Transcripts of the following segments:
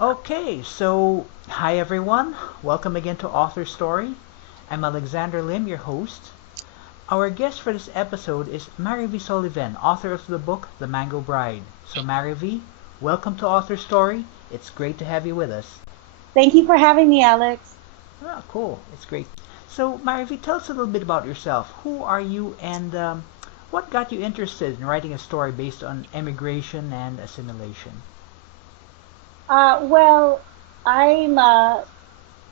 Okay, so hi everyone. Welcome again to AuthorStory. I'm Alexander Lim, your host. Our guest for this episode is Marivi Soliven, author of the book The Mango Bride. So Marivi, welcome to AuthorStory. It's great to have you with us. Thank you for having me, Alex. Ah, cool. It's great. So Marivi, tell us a little bit about yourself. Who are you and what got you interested in writing a story based on emigration and assimilation? Well, I'm uh,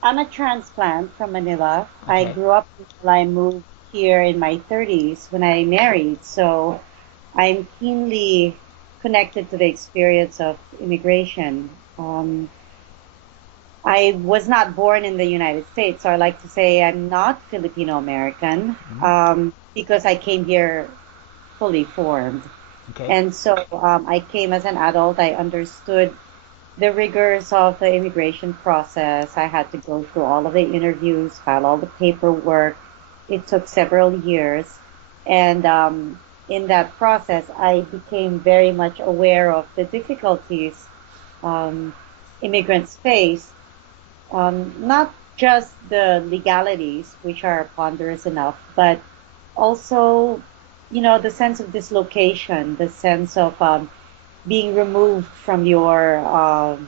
I'm a transplant from Manila. I Okay. grew up in Manila. I moved here in my 30s when I married, so I'm keenly connected to the experience of immigration. I was not born in the United States, so I like to say I'm not Filipino American Mhm. because I came here fully formed. Okay. And so I came as an adult. I understood the rigors of the immigration process. I had to go through all of the interviews, file all the paperwork. It took several years. And in that process, I became very much aware of the difficulties um, immigrants face, not just the legalities, which are ponderous enough, but also, the sense of dislocation, the sense of being removed from your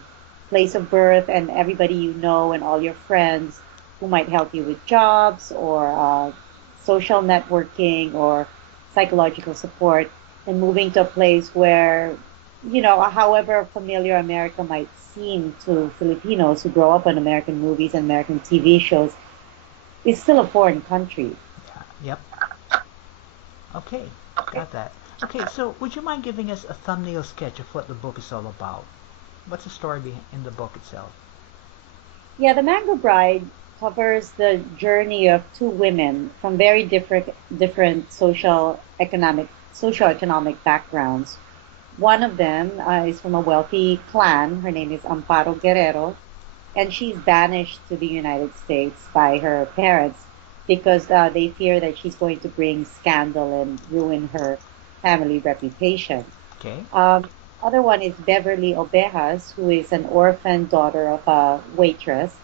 place of birth and everybody you know and all your friends who might help you with jobs or social networking or psychological support, and moving to a place where, however familiar America might seem to Filipinos who grow up on American movies and American TV shows, is still a foreign country. Yep. Okay, got that. Okay, so would you mind giving us a thumbnail sketch of what the book is all about? What's the story in the book itself? Yeah, The Mango Bride covers the journey of two women from very different socioeconomic backgrounds. One of them is from a wealthy clan. Her name is Amparo Guerrero, and she's banished to the United States by her parents because they fear that she's going to bring scandal and ruin her family reputation. Okay. Um, Other one is Beverly Obejas, who is an orphan daughter of a waitress,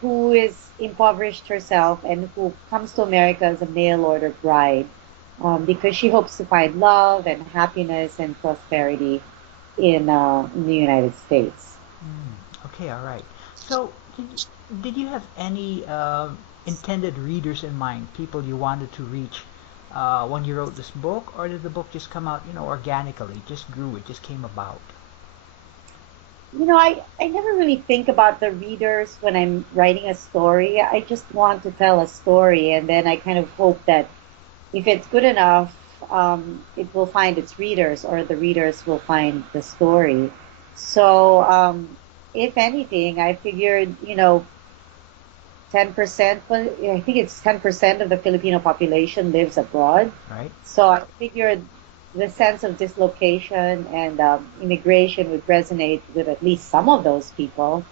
who is impoverished herself and who comes to America as a mail order bride, because she hopes to find love and happiness and prosperity in the United States. Okay, all right. So, did you have any intended readers in mind, people you wanted to reach when you wrote this book, or did the book just come out, organically, just grew, it just came about? I never really think about the readers when I'm writing a story. I just want to tell a story, and then I kind of hope that if it's good enough, it will find its readers, or the readers will find the story. So, if anything, I figured, 10%, but I think it's 10% of the Filipino population lives abroad. Right? So I figured the sense of dislocation and immigration would resonate with at least some of those people.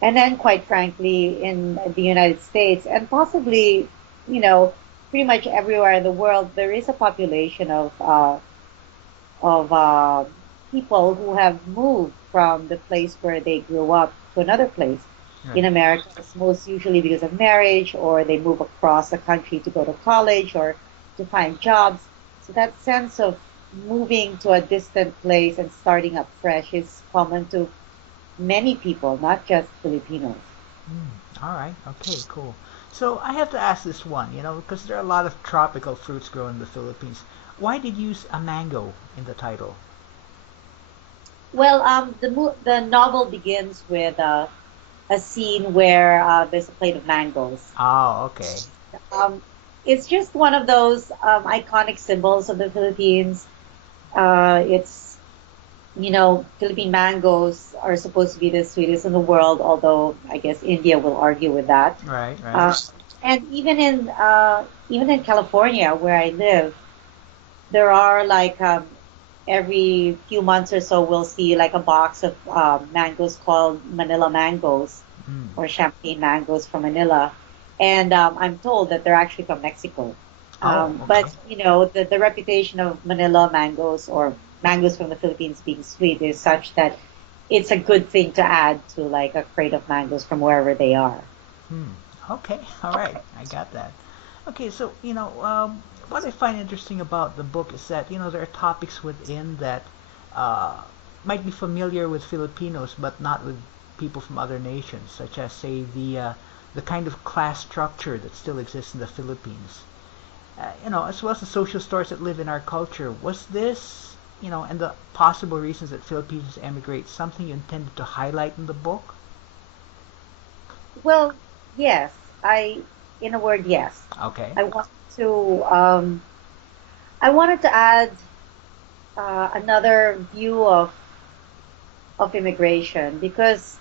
And then, quite frankly, in the United States and possibly, you know, pretty much everywhere in the world, there is a population of people who have moved from the place where they grew up to another place. In Right. America, it's most usually because of marriage, or they move across the country to go to college or to find jobs. So that sense of moving to a distant place and starting up fresh is common to many people, not just Filipinos. All right. Okay, cool. So, I have to ask this one, because there are a lot of tropical fruits grown in the Philippines. Why did you use a mango in the title? Well, the novel begins with a scene where there's a plate of mangoes. Oh, okay. Um, it's just one of those iconic symbols of the Philippines. It's, Philippine mangoes are supposed to be the sweetest in the world, although I guess India will argue with that. Right, right. Uh, and even in California, where I live, there are like every few months or so we'll see like a box of mangoes called Manila mangoes Mm. or champagne mangoes from Manila, and I'm told that they're actually from Mexico. Oh, okay. But the reputation of Manila mangoes or mangoes from the Philippines being sweet is such that it's a good thing to add to like a crate of mangoes from wherever they are. Hmm. Okay. All right. I got that. Okay. So what I find interesting about the book is that there are topics within that uh, might be familiar with Filipinos, but not with people from other nations, such as say the kind of class structure that still exists in the Philippines. As well as the social stories that live in our culture. Was this, and the possible reasons that Filipinos emigrate something you intended to highlight in the book? Well, yes, in a word, yes. Okay. I want to, I wanted to add another view of immigration because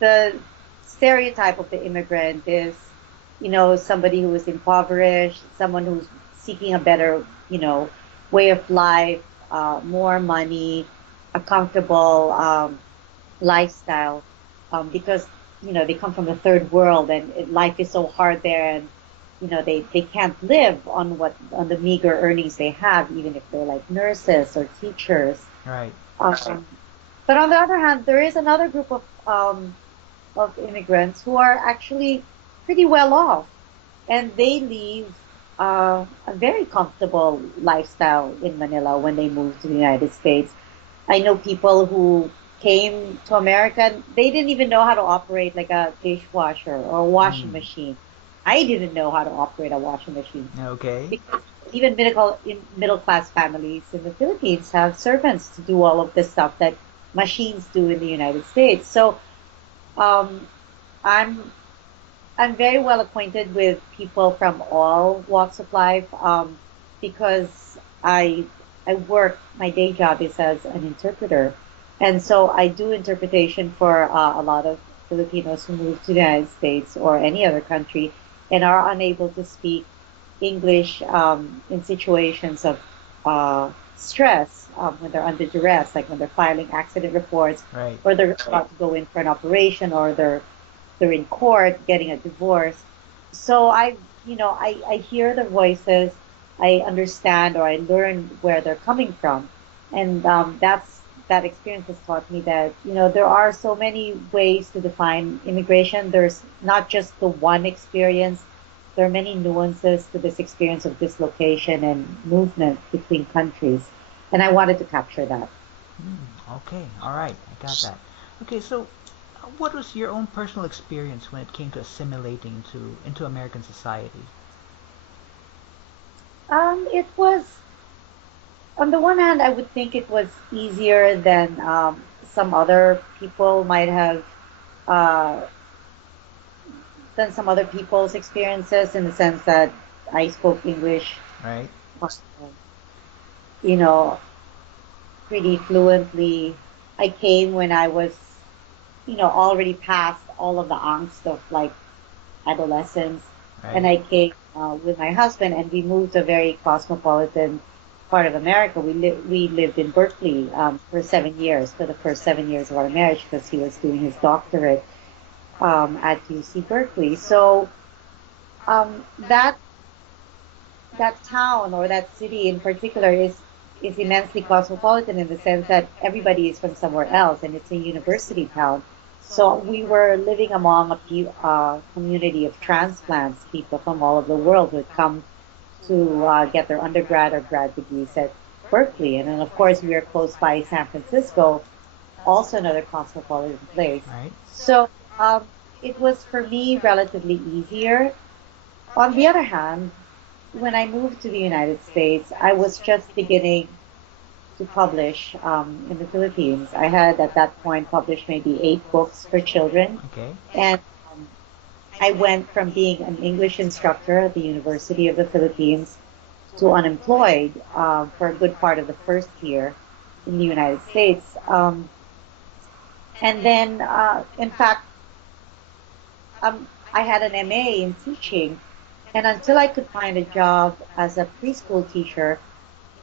the stereotype of the immigrant is, somebody who is impoverished, someone who's seeking a better, way of life, more money, a comfortable lifestyle, because they come from the third world and life is so hard there, and they can't live on the meager earnings they have, even if they're like nurses or teachers. Right. Um, but on the other hand, there is another group of immigrants who are actually pretty well off, and they leave a very comfortable lifestyle in Manila when they move to the United States. I know people who came to America and they didn't even know how to operate like a dishwasher or a washing Mm. machine. I didn't know how to operate a washing machine Okay. because even middle class families in the Philippines have servants to do all of this stuff that machines do in the United States. So um, I'm I'm very well acquainted with people from all walks of life because I work. My day job is as an interpreter, and so I do interpretation for a lot of Filipinos who move to the United States or any other country and are unable to speak English in situations of stress when they're under duress, like when they're filing accident reports, Right. or they're about to go in for an operation, or they're in court getting a divorce. So I hear the voices, I understand or I learn where they're coming from, and that experience has taught me that there are so many ways to define immigration. There's not just the one experience. There are many nuances to this experience of dislocation and movement between countries, and I wanted to capture that. Okay. All right. I got that. Okay. So, what was your own personal experience when it came to assimilating into American society? It was on the one hand, I would think it was easier than some other people might have, uh, than some other people's experiences in the sense that I spoke English, Right. uh, you know, pretty fluently. I came when I was, already past all of the angst of like adolescence, and Right. I came with my husband, and we moved to a very cosmopolitan part of America. We lived in Berkeley for 7 years, for the first 7 years of our marriage, because he was doing his doctorate at UC Berkeley. So that town or that city in particular is immensely cosmopolitan in the sense that everybody is from somewhere else, and it's a university town. So we were living among a community of transplants, people from all over the world who had come to get their undergrad or grad degrees at Berkeley. And then, of course, we are close by San Francisco, also another cosmopolitan place. Right. So it was for me relatively easier. On the other hand, when I moved to the United States, I was just beginning to publish in the Philippines. I had at that point published maybe 8 books for children. Okay. And I went from being an English instructor at the University of the Philippines to unemployed for a good part of the first year in the United States. And then, in fact, I had an MA in teaching. And until I could find a job as a preschool teacher,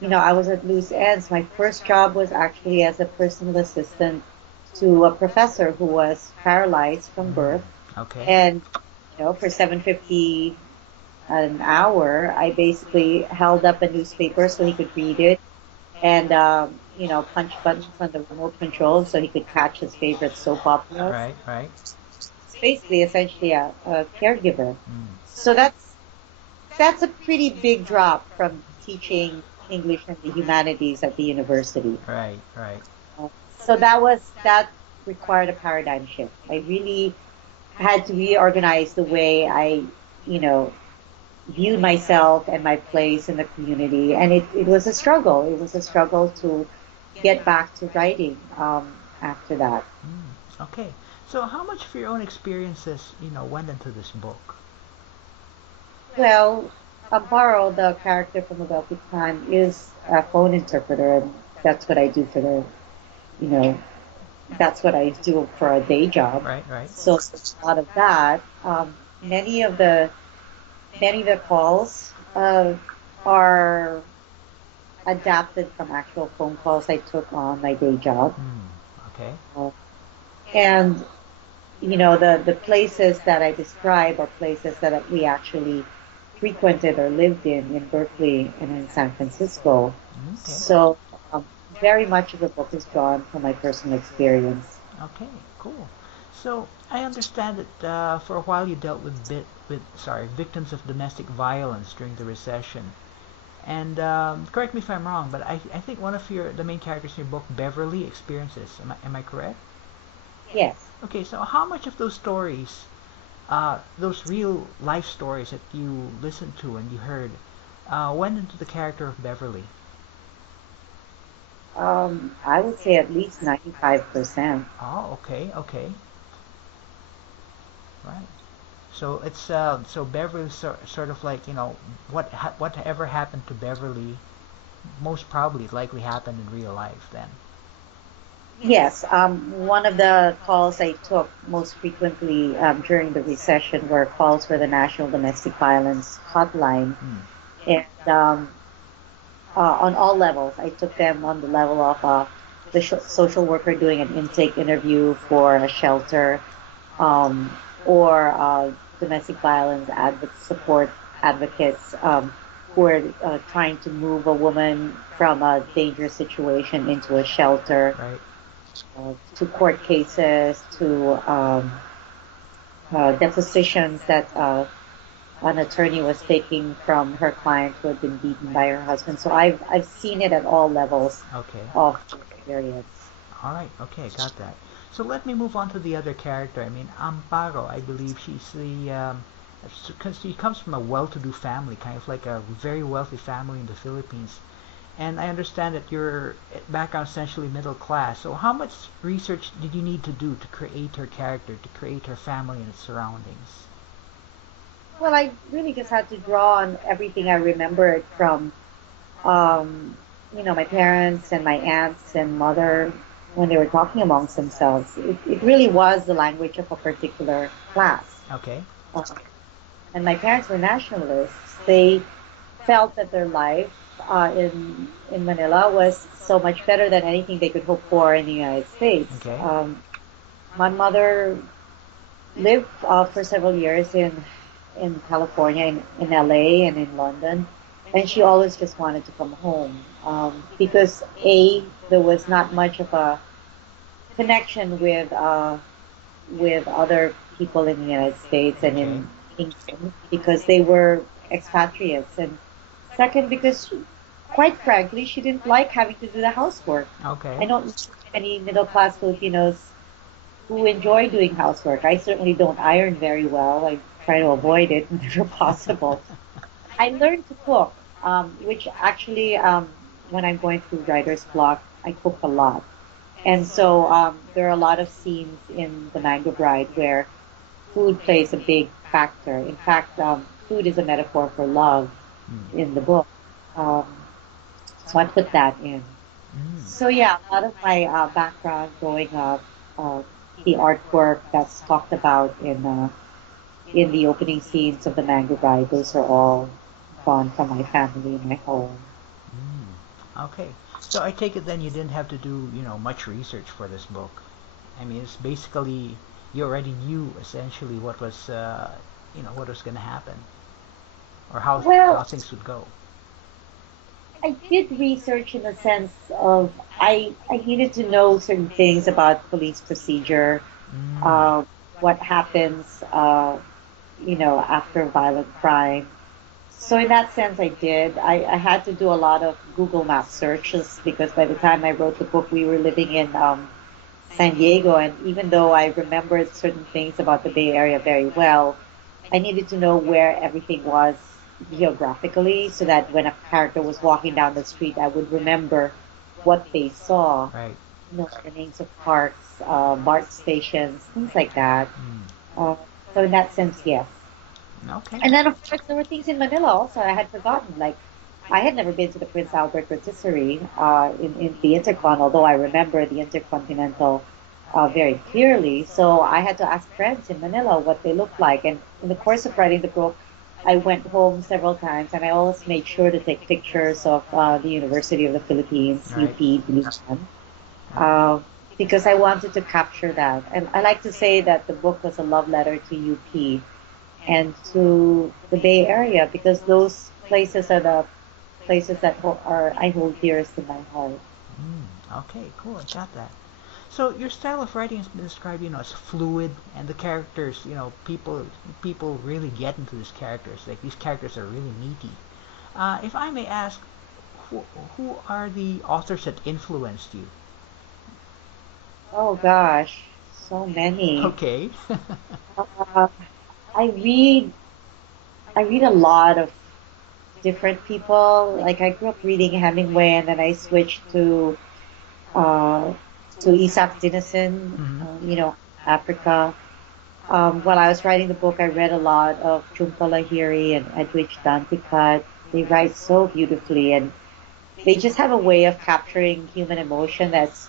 I was at loose ends. My first job was actually as a personal assistant to a professor who was paralyzed from birth. Okay. And, for 750 an hour, I basically held up a newspaper so he could read it and punch buttons on the remote control so he could catch his favorite soap operas. Right, right. It's basically essentially a caregiver. Mm. So that's a pretty big drop from teaching English and the humanities at the university. Right, right. So that required a paradigm shift. I really had to reorganize the way I, you know, viewed myself and my place in the community. And it was a struggle. It was a struggle to get back to writing after that. Mm. Okay. So how much of your own experiences, went into this book? Well, Amparo, the character from A Wealthy Time, is a phone interpreter, and that's what I do for you know, that's what I do for a day job. Right, right. So there's a lot of that. Many of the calls are adapted from actual phone calls I took on my day job. Mm. Okay. Uh, and the places that I describe are places that we actually frequented or lived in Berkeley and in San Francisco. Okay. So very much of the book is drawn from my personal experience. Okay, cool. So I understand that for a while you dealt with victims of domestic violence during the recession. And correct me if I'm wrong, but I think one of the main characters in your book, Beverly, experiences. Am I correct? Yes. Okay, so how much of those stories, those real life stories that you listened to and you heard, went into the character of Beverly? I would say at least 95%. Oh, okay, okay, right. So it's so Beverly sort of like whatever happened to Beverly most probably likely happened in real life then. Yes, one of the calls I took most frequently during the recession were calls for the National Domestic Violence Hotline. Hmm. And on all levels, I took them on the level of the social worker doing an intake interview for a shelter, or domestic violence support advocates who are trying to move a woman from a dangerous situation into a shelter, Right. to court cases, to depositions that an attorney was taking from her client who had been beaten by her husband. So I've seen it at all levels Okay. of the experience. All right. Okay, got that. So let me move on to the other character. I mean, Amparo. I believe she's the because she comes from a well-to-do family, kind of like a very wealthy family in the Philippines. And I understand that your background essentially middle class. So how much research did you need to do to create her character, to create her family and its surroundings? Well, I really just had to draw on everything I remembered from my parents and my aunts and mother when they were talking amongst themselves. It really was the language of a particular class. Okay. Uh, and my parents were nationalists. They felt that their life in Manila was so much better than anything they could hope for in the United States. Okay. My mother lived for several years in California, in LA, and in London, and she always just wanted to come home because there was not much of a connection with other people in the United States and Okay. in England because they were expatriates, and second because quite frankly she didn't like having to do the housework. Okay. I don't know any middle class Filipinos who enjoy doing housework. I certainly don't iron very well. I try to avoid it whenever possible. I learned to cook, which actually, when I'm going through writer's block, I cook a lot. And so there are a lot of scenes in The Mango Bride where food plays a big factor. In fact, food is a metaphor for love Mm. in the book. Um, so I put that in. Mm. So yeah, a lot of my background growing up, uh, the artwork that's talked about in the opening scenes of The Mango Bride, those are all drawn from my family, my home. Mm. Okay. So I take it then you didn't have to do, much research for this book. I mean, it's basically you already knew essentially what was going to happen or how Well, things would go. I did research in the sense of I needed to know certain things about police procedure, Mm, uh, what happens, after violent crime. So in that sense, I did. I had to do a lot of Google Map searches because by the time I wrote the book, we were living in San Diego, and even though I remembered certain things about the Bay Area very well, I needed to know where everything was geographically so that when a character was walking down the street, I would remember what they saw, right. the names of parks, BART stations, things like that. Mm, Uh, so in that sense, yes. okay. And then, of course, there were things in Manila also I had forgotten. Like, I had never been to the Prince Albert Rotisserie in the Intercon, although I remember the Intercontinental very clearly. So I had to ask friends in Manila what they looked like. And in the course of writing the book, I went home several times and I always made sure to take pictures of the University of the Philippines, Right. UP, Bulacan, Right. uh, because I wanted to capture that. And I like to say that the book was a love letter to UP and to the Bay Area because those places are the places that are I hold dearest in my heart. Okay, cool. I got that. So your style of writing has been described, as fluid, and the characters, people really get into these characters. Like these characters are really meaty. If I may ask, who, who are the authors that influenced you? Oh gosh, so many. Okay. Uh, I read I read a lot of different people. Like I grew up reading Hemingway, and then I switched uh, to Isaac Dinesen, Hmm. Africa. While I was writing the book, I read a lot of Jhumpa Lahiri and Edwidge Danticat. They write so beautifully, and they just have a way of capturing human emotion that's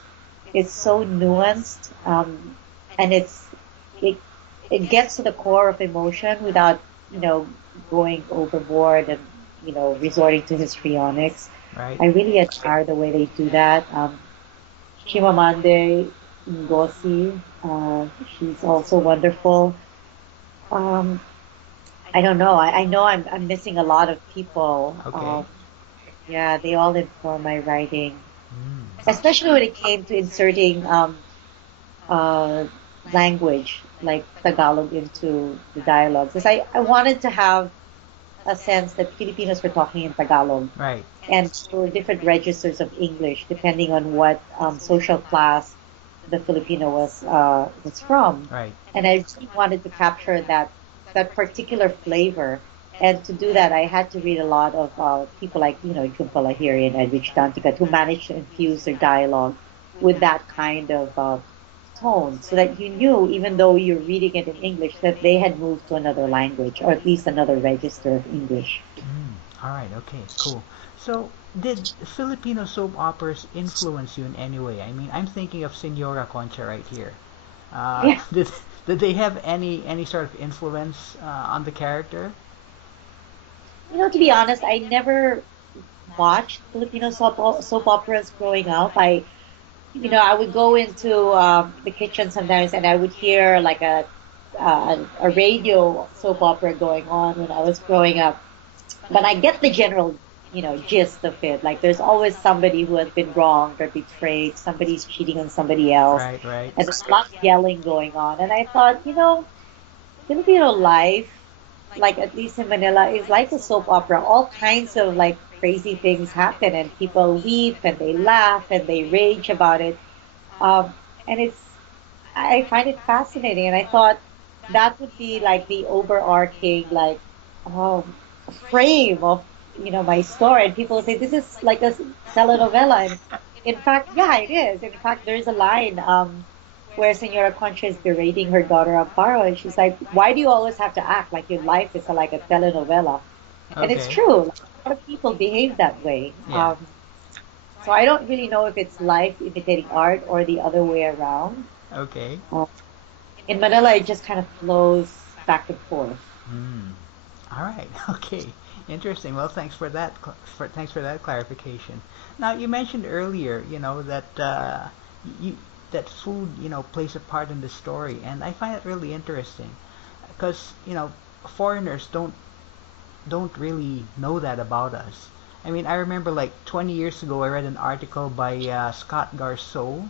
it's so nuanced, and it it gets to the core of emotion without going overboard and resorting to histrionics. Right. I really admire the way they do that. Chimamande Ngozi, she's also wonderful. Um, I don't know. I know I'm missing a lot of people. Okay. Yeah, they all inform my writing, Mm. especially when it came to inserting uh, language like Tagalog into the dialogues. Because I wanted to have a sense that Filipinos were talking in Tagalog, Right. and there were different registers of English depending on what social class the Filipino was from. Right. And I really wanted to capture that particular flavor. And to do that, I had to read a lot of people like Jhumpa Lahiri and Edwidge Danticat who managed to infuse their dialogue with that kind of tone, so that you knew, even though you're reading it in English, that they had moved to another language or at least another register of English. All right. Okay. Cool. So, did Filipino soap operas influence you in any way? I mean, I'm thinking of Senora Concha right here. Yeah. Did they have any sort of influence on the character? To be honest, I never watched Filipino soap operas growing up. I would go into the kitchen sometimes and I would hear like a radio soap opera going on when I was growing up. But I get the general, gist of it. Like there's always somebody who has been wronged or betrayed. Somebody's cheating on somebody else. Right. Right. And there's a lot of yelling going on. And I thought, Filipino life, like at least in Manila, is like a soap opera. All kinds of like crazy things happen, and people weep and they laugh and they rage about it. And I find it fascinating. And I thought that would be like the overarching, like, um, frame of, my story. And people say, this is like a telenovela. And in fact, yeah, it is. In fact, there's a line, where Senora Concha is berating her daughter Amparo, and she's like, "Why do you always have to act like your life is like a telenovela?" And it's Okay. true. Like, a lot of people behave that way. Yeah. So I don't really know if it's life imitating art or the other way around. Okay. Uh, in Manila, it just kind of flows back and forth. Hmm. All right. Okay. Interesting. Well, thanks for that clarification. Now, you mentioned earlier, that you that food, plays a part in the story, and I find it really interesting because foreigners don't really know that about us. I mean, I remember like 20 years ago, I read an article by Scott Garceau,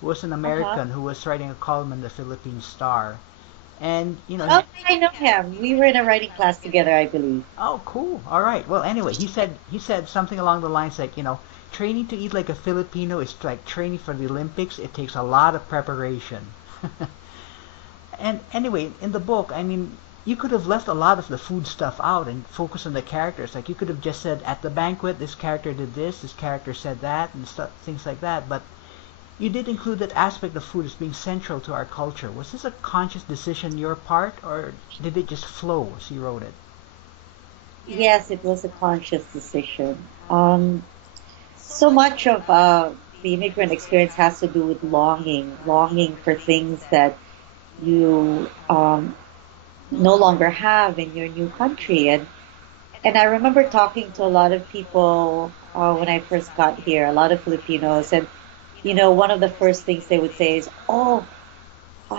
who was an Uh-huh. American who was writing a column in the Philippine Star. And, Oh, I know him. We were in a writing class together, I believe. oh, cool. All right. Well, anyway, he said something along the lines like, training to eat like a Filipino is like training for the Olympics. It takes a lot of preparation. And anyway, in the book, I mean, you could have left a lot of the food stuff out and focus on the characters. Like you could have just said at the banquet, this character did this character said that, and stuff, things like that. But you did include that aspect of food as being central to our culture. Was this a conscious decision on your part, or did it just flow as you wrote it? Yes, it was a conscious decision. So much of the immigrant experience has to do with longing for things that you no longer have in your new country. And I remember talking to a lot of people when I first got here, a lot of Filipinos, and one of the first things they would say is, "Oh,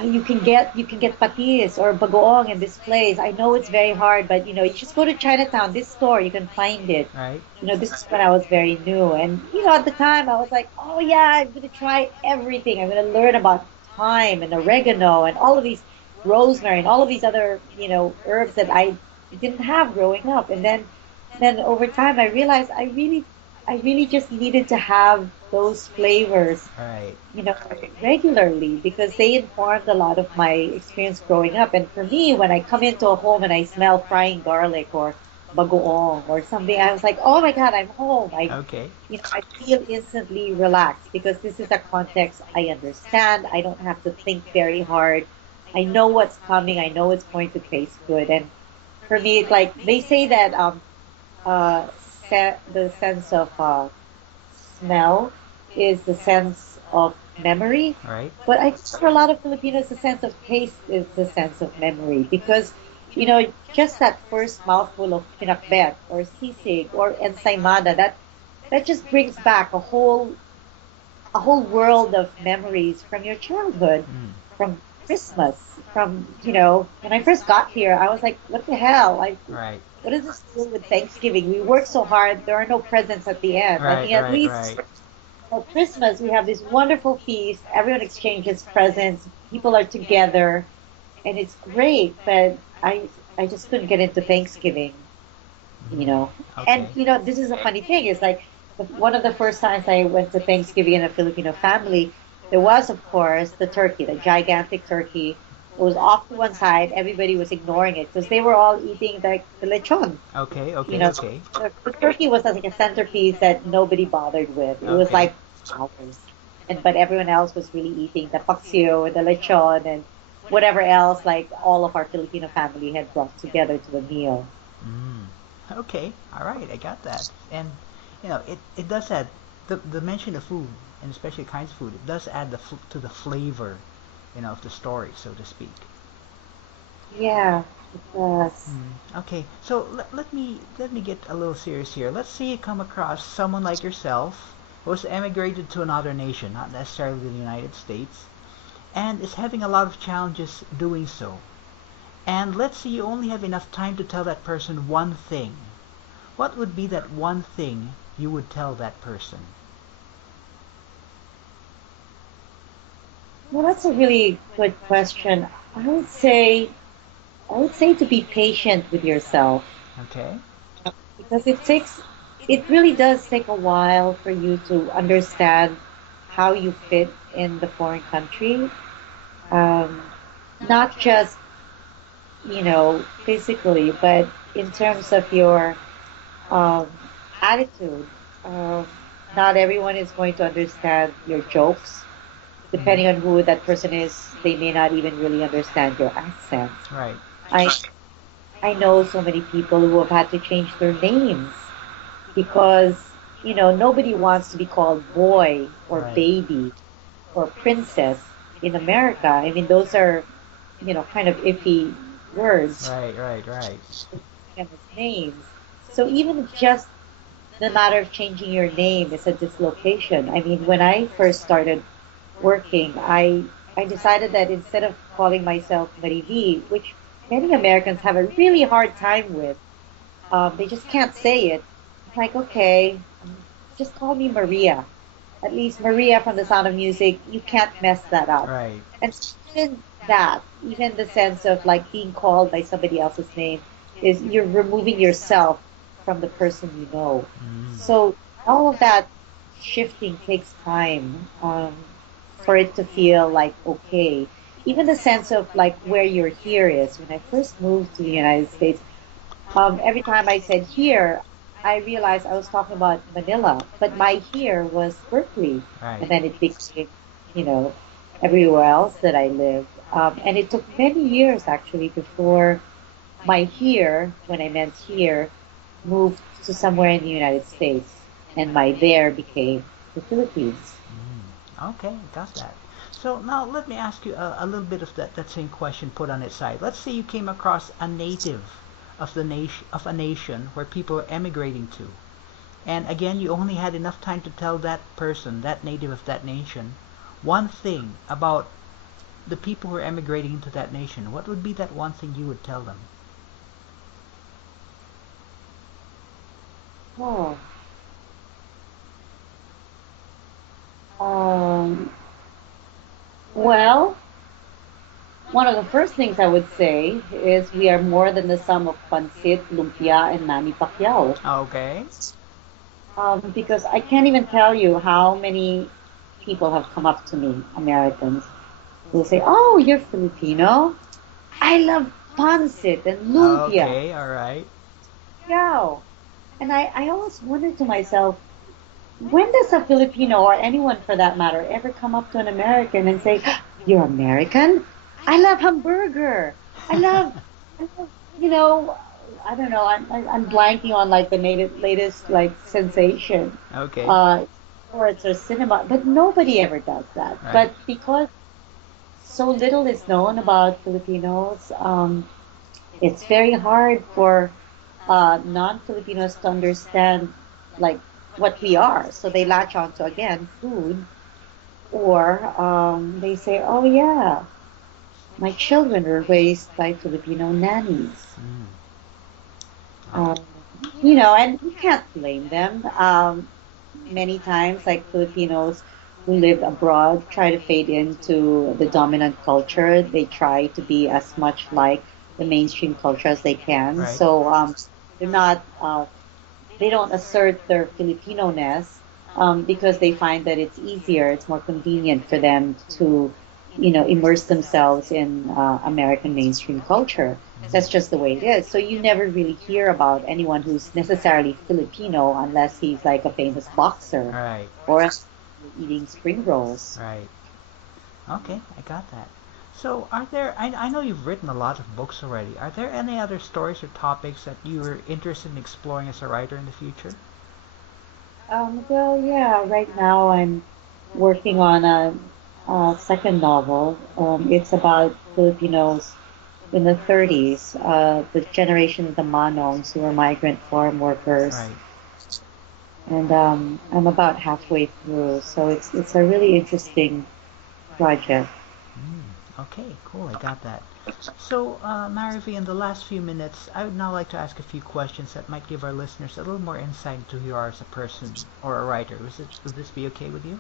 you can get patis or bagoong in this place. I know it's very hard, but you just go to Chinatown, this store, you can find it." Right? This is when I was very new, and at the time I was like, "Oh yeah, I'm gonna try everything. I'm gonna learn about thyme and oregano and all of these rosemary and all of these other herbs that I didn't have growing up." And then over time I realized I really just needed to have those flavors Right. you know, regularly because they informed a lot of my experience growing up. And for me, when I come into a home and I smell frying garlic or bagoong or something, I was like, oh my God, I'm home. Okay. I feel instantly relaxed because this is a context I understand. I don't have to think very hard. I know what's coming. I know it's going to taste good. And for me, it's like they say that the sense of smell is the sense of memory. Right. But I think for a lot of Filipinos, the sense of taste is the sense of memory because, just that first mouthful of pinakbet or sisig or ensaymada, that just brings back a whole world of memories from your childhood, Mm. from Christmas, from, when I first got here, I was like, what the hell? Right. What does this do with Thanksgiving? We work so hard. There are no presents at the end. I Right. think at Right. least Right. for Christmas, we have this wonderful feast. Everyone exchanges presents. People are together, and it's great. But I just couldn't get into Thanksgiving, you Mm. know. And Okay. this is a funny thing. It's like one of the first times I went to Thanksgiving in a Filipino family, there was, of course, the turkey, the gigantic turkey. It was off to one side. Everybody was ignoring it because they were all eating the lechon. Okay. You Okay. know, Okay. the turkey was like a centerpiece that nobody bothered with. It was Okay. like flowers, and but everyone else was really eating the paksiw, the lechon, and whatever else like all of our Filipino family had brought together to the meal. Mm. Okay. All right. I got that. And it does add the mention of food, and especially kinds of food. It does add to the flavor, of the story, so to speak. Yeah, it was. Okay, so let me get a little serious here. Let's say you come across someone like yourself who has emigrated to another nation, not necessarily the United States, and is having a lot of challenges doing so. And let's say you only have enough time to tell that person one thing. What would be that one thing you would tell that person? Well, that's a really good question. I would say to be patient with yourself Okay? because it really does take a while for you to understand how you fit in the foreign country. Not just, physically, but in terms of your um, attitude. Not everyone is going to understand your jokes. Mm, Depending on who that person is, they may not even really understand your accent. right, I I know so many people who have had to change their names because nobody wants to be called boy or right, baby or princess in America. I mean, those are kind of iffy words right, right, right. and as names. So even just the matter of changing your name is a dislocation. I mean, when I first started working, I decided that instead of calling myself Marivi, which many Americans have a really hard time with, they just can't say it. Like, okay, just call me Maria. At least Maria from The Sound of Music, you can't mess that up. Right. And even that, even the sense of like being called by somebody else's name, is you're removing yourself from the person you know. Mm. So all of that shifting takes time for it to feel like okay. Even the sense of like where your here is. When I first moved to the United States, every time I said here, I realized I was talking about Manila, but my here was Berkeley. Right. And then it became, you know, everywhere else that I lived. And it took many years actually before my here, when I meant here, moved to somewhere in the United States. And my there became the Philippines. Mm. Okay, got that. So now let me ask you a little bit of that same question put on its side. Let's say you came across a native of the nation of a nation where people are emigrating to. And again, you only had enough time to tell that person, that native of that nation, one thing about the people who are emigrating into that nation. What would be that one thing you would tell them? Oh, um, well, one of the first things I would say is we are more than the sum of pancit, lumpia, and Manny Pacquiao. Okay. Because I can't even tell you how many people have come up to me, Americans, who say, "Oh, you're Filipino? I love pancit and lumpia." Okay, all right. Yeah. And I always wonder to myself, when does a Filipino or anyone for that matter ever come up to an American and say, "You're American? I love hamburger. I love, I love, you know, I don't know. I'm blanking on like the latest like sensation, Okay. uh, sports or cinema, but nobody ever does that. Right. But because so little is known about Filipinos, it's very hard for non-Filipinos to understand like what we are. So they latch on to again food, or they say, "Oh yeah, my children were raised by Filipino nannies." Mm. Um, Okay. and you can't blame them. Many times, like Filipinos who live abroad try to fade into the dominant culture. They try to be as much like the mainstream culture as they can. Right. So they're not they don't assert their Filipino-ness because they find that it's easier, it's more convenient for them to, immerse themselves in American mainstream culture. That's just the way it is. So you never really hear about anyone who's necessarily Filipino unless he's like a famous boxer Right. or eating spring rolls. Right. Okay, I got that. So, are there? I know you've written a lot of books already. Are there any other stories or topics that you are interested in exploring as a writer in the future? Well, yeah, right now I'm working on a second novel. It's about Filipinos in the 30s, the generation of the Manongs who were migrant farm workers. Right. And I'm about halfway through, so it's a really interesting project. Mm, okay, cool. I got that. So, Marivi, in the last few minutes, I would now like to ask a few questions that might give our listeners a little more insight into who you are as a person or a writer. Would this be okay with you?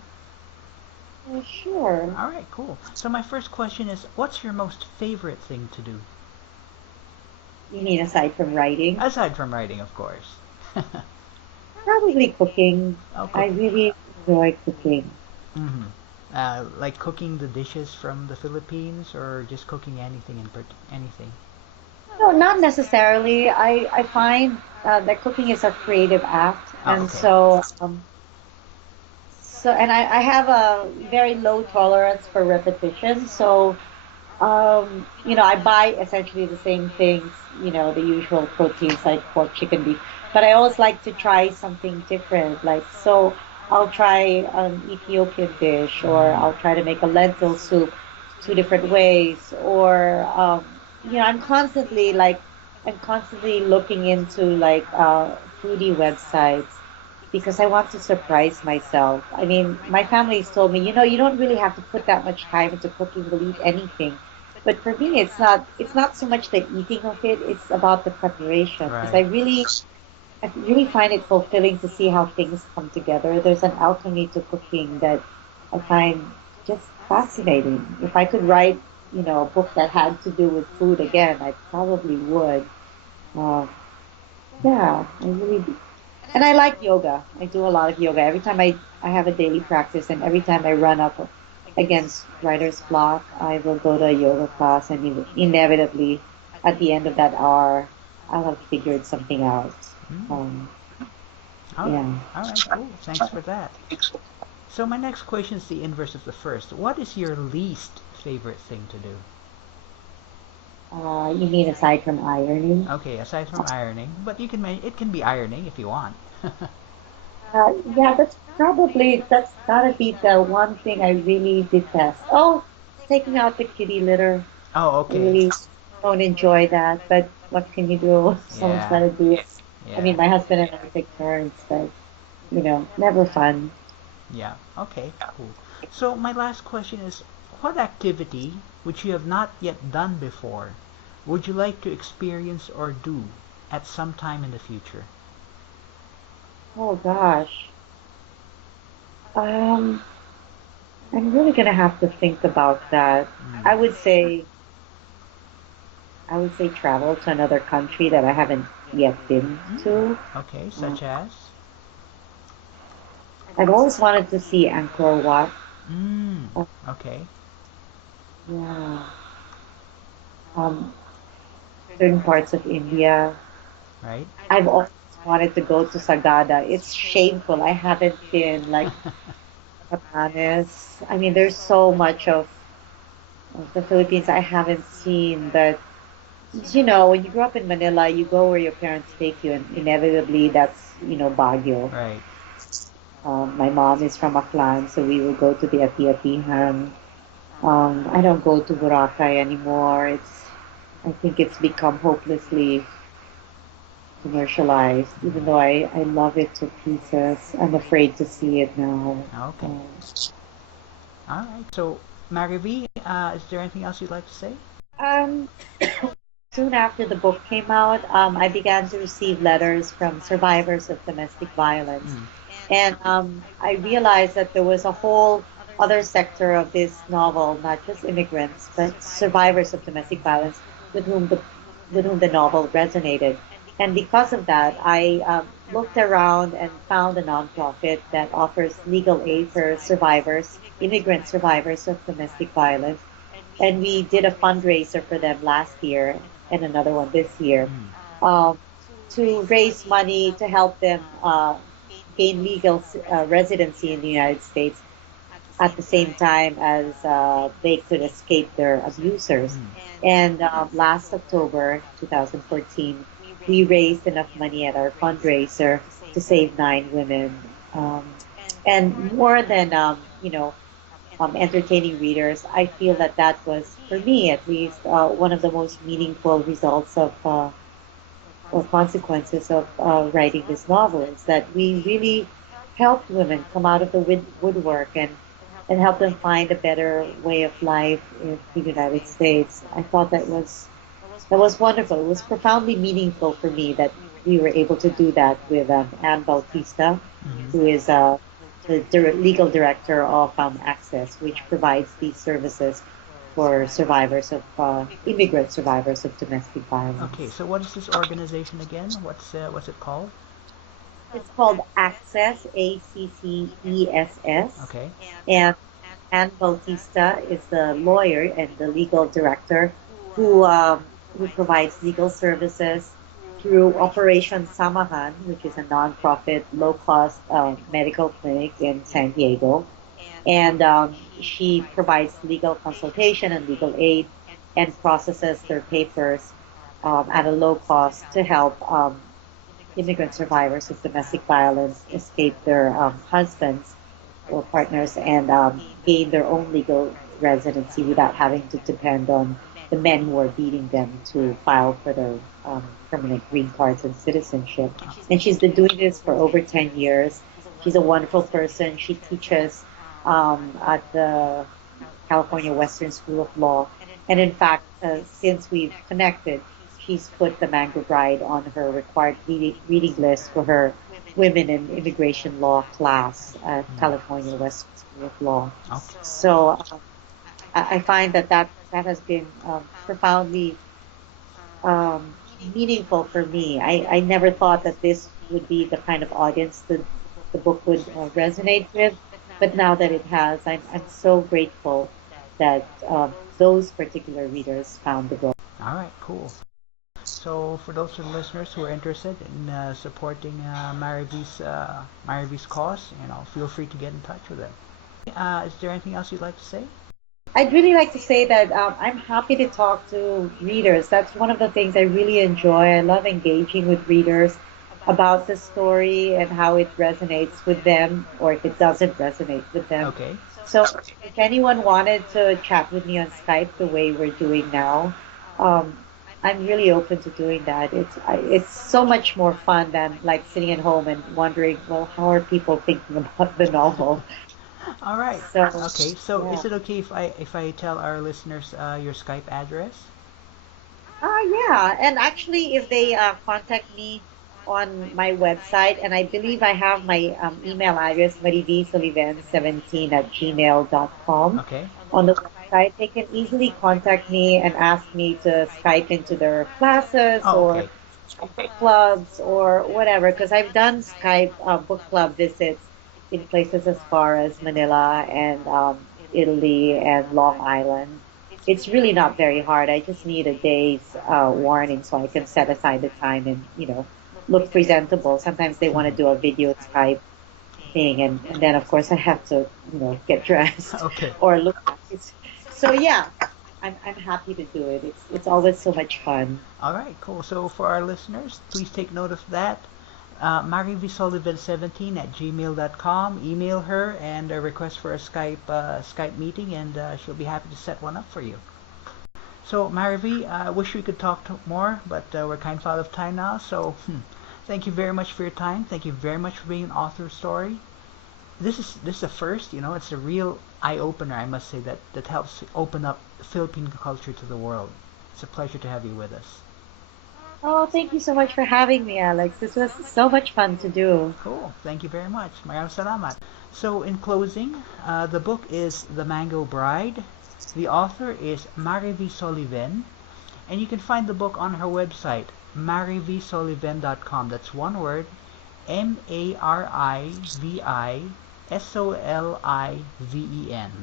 Sure. All right, cool. So, my first question is, what's your most favorite thing to do? You mean aside from writing? Aside from writing, of course. Probably cooking. Oh, I cooking. really enjoy cooking. Mm-hmm. Like cooking the dishes from the Philippines, or just cooking anything anything. No, not necessarily. I find that cooking is a creative act, Oh, and okay. and I have a very low tolerance for repetition. So, I buy essentially the same things, the usual proteins like pork, chicken, beef, but I always like to try something different. Like, so I'll try an Ethiopian dish, or Mm, I'll try to make a lentil soup two different ways, or, I'm constantly looking into like, foodie websites because I want to surprise myself. I mean, my family's told me, you don't really have to put that much time into cooking, we'll eat anything. But for me, it's not so much the eating of it, it's about the preparation. Because I right. really I really find it fulfilling to see how things come together. There's an alchemy to cooking that I find just fascinating. If I could write, a book that had to do with food again, I probably would. Um, yeah, I really do. And I like yoga. I do a lot of yoga. Every time I have a daily practice, and every time I run up against writer's block, I will go to a yoga class, and inevitably, at the end of that hour, I'll have figured something out. Mm. Um, All right, yeah. all right, cool. Thanks for that. So my next question is the inverse of the first. What is your least favorite thing to do? You mean aside from ironing? Okay, aside from ironing, but it can be ironing if you want. Yeah, that's gotta be the one thing I really detest. Oh, taking out the kitty litter. Oh, I okay. really don't enjoy that, but what can you do? Someone's Yeah, gotta do it. I yeah, mean, my husband and I take turns, but never fun. yeah. Okay, cool. So my last question is, what activity which you have not yet done before would you like to experience or do at some time in the future? Oh gosh. Um, I'm really gonna have to think about that. I Mm. would say I would say travel to another country that I haven't yet been Mm. to. Okay, Uh, such as? I've always wanted to see Angkor Wat. Mm. Uh, Okay, yeah. Um, Certain parts of India. right? I've always wanted to go to Sagada. It's shameful. I haven't been like Batanes. I mean, there's so much of the Philippines I haven't seen, but when you grow up in Manila, you go where your parents take you, and inevitably that's, Baguio. Right. My mom is from Aklan, so we will go to the Ati-Atihan. I don't go to Boracay anymore. I think it's become hopelessly commercialized, even though Mm. I love it to pieces. I'm afraid to see it now. Okay. All right. So, Marivi, is there anything else you'd like to say? Um, Soon after the book came out, I began to receive letters from survivors of domestic violence. Mm. And I realized that there was a whole other sector of this novel, not just immigrants, but survivors of domestic violence with whom the novel resonated. And because of that, I looked around and found a nonprofit that offers legal aid for survivors, immigrant survivors of domestic violence, and we did a fundraiser for them last year and another one this year, Mm. um, to raise money to help them gain legal residency in the United States at the same time as they could escape their abusers. Mm. And last October 2014, we raised enough money at our fundraiser to save 9 women. And more than, entertaining readers, I feel that that was, for me at least, one of the most meaningful results of or consequences of writing this novel is that we really helped women come out of the woodwork and help them find a better way of life in the United States. I thought that was wonderful. It was profoundly meaningful for me that we were able to do that with Anne Bautista, Mm-hmm. who is the legal director of Access, which provides these services for survivors of immigrant survivors of domestic Okay, violence. so what is this organization again? What's it called? It's called Access, ACCESS, Okay. and Anne Bautista is the lawyer and the legal director who provides legal services through Operation Samahan, which is a nonprofit, low-cost medical clinic in San Diego. And she provides legal consultation and legal aid and processes their papers at a low cost to help immigrant survivors of domestic violence escape their husbands or partners and gain their own legal residency without having to depend on the men who are beating them to file for their permanent green cards and citizenship. And she's been doing this for over 10 years. She's a wonderful person. She teaches at the California Western School of Law. And in fact, since we've connected, she's put The Mango Bride on her required reading list for her Women in Immigration Law class at California Western School of Law. Okay. So I find that has been profoundly meaningful for me. I never thought that this would be the kind of audience that the book would resonate with, but now that it has, I'm so grateful that those particular readers found the book. All right, cool. So for those of the listeners who are interested in supporting Marivi's cause, feel free to get in touch with them. Is there anything else you'd like to say? I'd really like to say that I'm happy to talk to readers. That's one of the things I really enjoy. I love engaging with readers about the story and how it resonates with them, or if it doesn't resonate with them. Okay. So if anyone wanted to chat with me on Skype the way we're doing now, um, I'm really open to doing that. It's so much more fun than like sitting at home and wondering, well, how are people thinking about the novel? All right. So Okay. So yeah. is it okay if I tell our listeners your Skype address? Yeah, and actually, if they contact me on my website, and I believe I have my email address, marivsoliven17 at gmail.com. Okay. On the website, they can easily contact me and ask me to Skype into their classes Oh, or okay. book clubs or whatever, because I've done Skype book club visits in places as far as Manila and Italy and Long Island. It's really not very hard. I just need a day's warning so I can set aside the time and, look presentable. Sometimes they want to do a video Skype thing, and then of course I have to, get dressed Okay. or look nice. So yeah, I'm happy to do it. It's always so much fun. All right. Cool. So for our listeners, please take note of that. Marivi Soliven17 at gmail.com. Email her and request for a Skype meeting, and she'll be happy to set one up for you. So Marivi, I wish we could talk more, but we're kind of out of time now. So thank you very much for your time. Thank you very much for being an author story. This is a first. It's a real eye opener. I must say that helps open up Philippine culture to the world. It's a pleasure to have you with us. Oh, thank you so much for having me, Alex. This was so much fun to do. Cool. Thank you very much. Maraming salamat. So in closing, the book is The Mango Bride. The author is Marivi Soliven, and you can find the book on her website, marivisoliven.com. That's one word, MariviSoliven,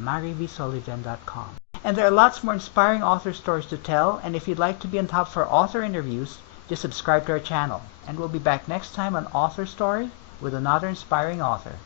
marivisoliven.com. And there are lots more inspiring author stories to tell, and if you'd like to be on top for author interviews, just subscribe to our channel. And we'll be back next time on Author Story with another inspiring author.